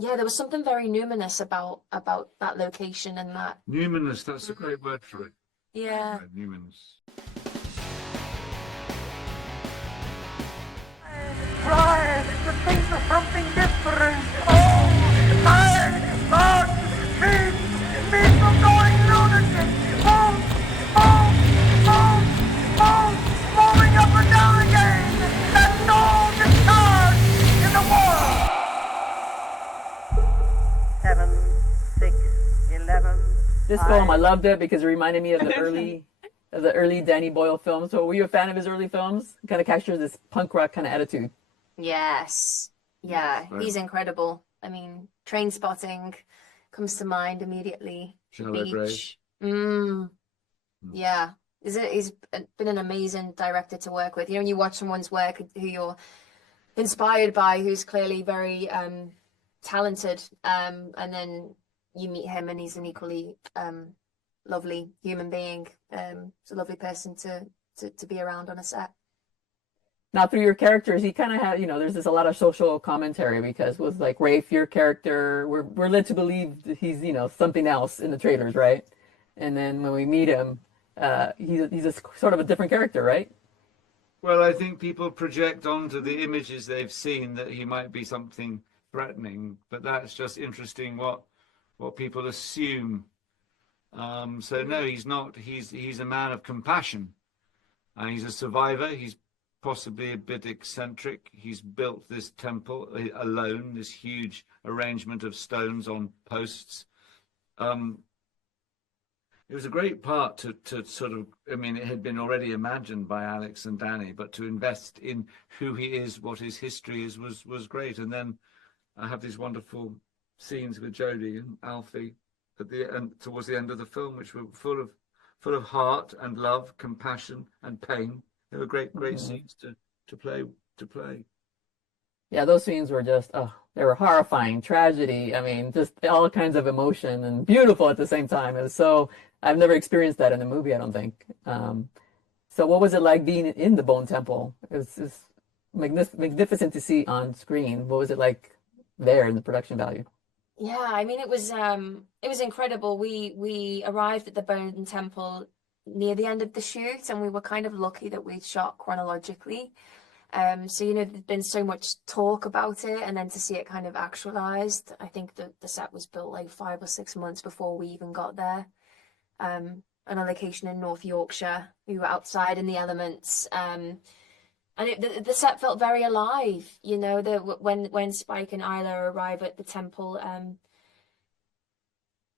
yeah, there was something very numinous about that location and that. Numinous, that's a great word for it. Yeah. Yeah, numinous. Try to think of something different. Oh, God, keep me from going lunatic. Moving up and down again. That's all the stars in the world. 7, 6, 11. This film, I loved it because it reminded me of the early Danny Boyle films. So were you a fan of his early films? It kind of captures this punk rock kind of attitude. Yes. Yeah, he's incredible. I mean, Train Spotting comes to mind immediately. Shallow Grave. Beach. Yeah. He's been an amazing director to work with. You know, when you watch someone's work who you're inspired by, who's clearly very talented, and then you meet him and he's an equally lovely human being. It's a lovely person to be around on a set. Now, through your characters, he kind of had, there's a lot of social commentary because with like Rafe, your character, we're led to believe that he's, something else in the trailers, right? And then when we meet him, he's a sort of a different character, right? Well, I think people project onto the images they've seen that he might be something threatening, but that's just interesting what people assume. So no, he's not. He's a man of compassion. He's a survivor. He's possibly a bit eccentric. He's built this temple alone, this huge arrangement of stones on posts. It was a great part to sort of, I mean, it had been already imagined by Alex and Danny, but to invest in who he is, what his history is, was great. And then I have these wonderful scenes with Jodie and Alfie towards the end of the film, which were full of heart and love, compassion and pain. They were great scenes to play. Yeah, those scenes were just, they were horrifying, tragedy. I mean, just all kinds of emotion and beautiful at the same time. It was so, I've never experienced that in a movie, I don't think. So what was it like being in the Bone Temple? It's magnificent to see on screen. What was it like there in the production value? Yeah, I mean, it was incredible. We arrived at the Bone Temple near the end of the shoot, and we were kind of lucky that we'd shot chronologically. So, there's been so much talk about it, and then to see it kind of actualized, I think the set was built like 5 or 6 months before we even got there. On a location in North Yorkshire, we were outside in the elements, and the set felt very alive. When Spike and Isla arrive at the temple,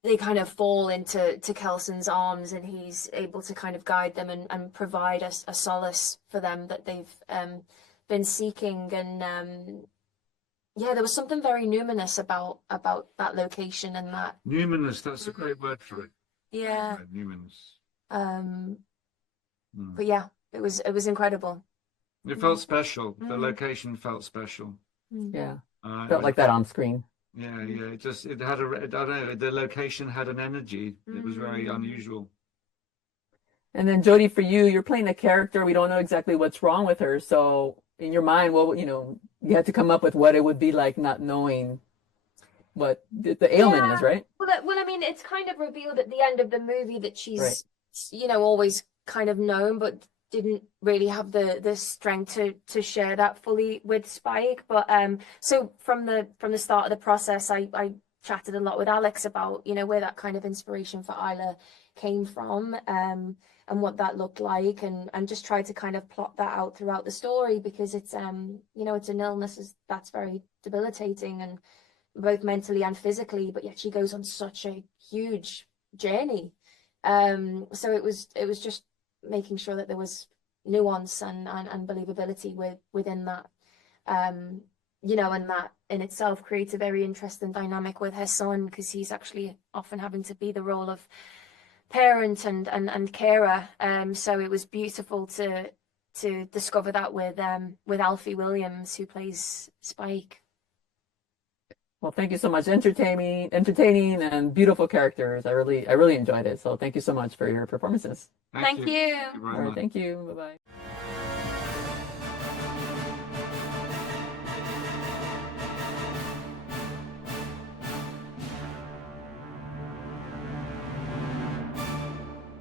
they kind of fall into Kelson's arms, and he's able to kind of guide them and provide a solace for them that they've been seeking. And yeah, there was something very numinous about that location and that. Numinous, that's a great word for it. Yeah. Numinous. But yeah, it was incredible. It felt special. The location felt special. Yeah, felt like that on screen. Yeah. It had I don't know, the location had an energy. It was very unusual. And then Jodie, for you, you're playing a character. We don't know exactly what's wrong with her. So in your mind, well, you had to come up with what it would be like not knowing what the ailment is, right? Well, I mean, it's kind of revealed at the end of the movie that she's, always kind of known, but didn't really have the strength to share that fully with Spike. But so from the start of the process, I chatted a lot with Alex about where that kind of inspiration for Isla came from, and what that looked like, and just tried to kind of plot that out throughout the story, because it's it's an illness that's very debilitating, and both mentally and physically, but yet she goes on such a huge journey. So it was just making sure that there was nuance and believability within that, and that in itself creates a very interesting dynamic with her son, because he's actually often having to be the role of parent and carer. So it was beautiful to discover that with Alfie Williams, who plays Spike. Well, thank you so much. Entertaining and beautiful characters. I really enjoyed it. So thank you so much for your performances. Thank you. Thank you very much. Thank you. Bye-bye.